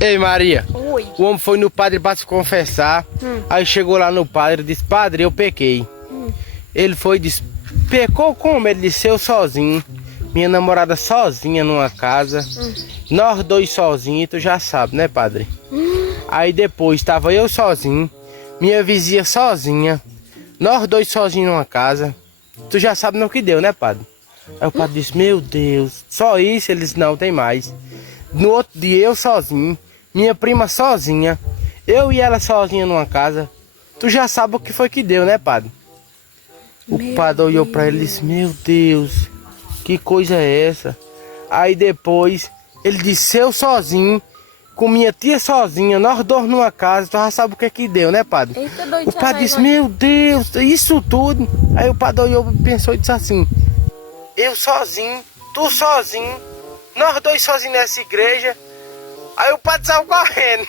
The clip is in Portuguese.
Ei, Maria. Oi. O homem foi no padre para se confessar. Aí chegou lá no padre e disse: Padre, eu pequei. Ele foi e disse: Pecou como? Ele disse: Eu sozinho. Minha namorada sozinha numa casa. Nós dois sozinhos, tu já sabe, né, padre? Aí depois estava eu sozinho. Minha vizinha sozinha. Nós dois sozinhos numa casa. Tu já sabe no que deu, né, padre? Aí o padre disse: Meu Deus, só isso? Ele disse: Não, tem mais. No outro dia eu sozinho. Minha prima sozinha. Eu e ela sozinha numa casa. Tu já sabe o que foi que deu, né, padre? O padre olhou pra ele e disse: Meu Deus, que coisa é essa? Aí depois ele disse: Eu sozinho, com minha tia sozinha, nós dois numa casa. Tu já sabe o que é que deu, né, padre? Eita, doido, O padre disse: Meu Deus, isso tudo. Aí o padre olhou, pensou e disse assim: Eu sozinho, tu sozinho, nós dois sozinhos nessa igreja. Aí o padre saiu correndo.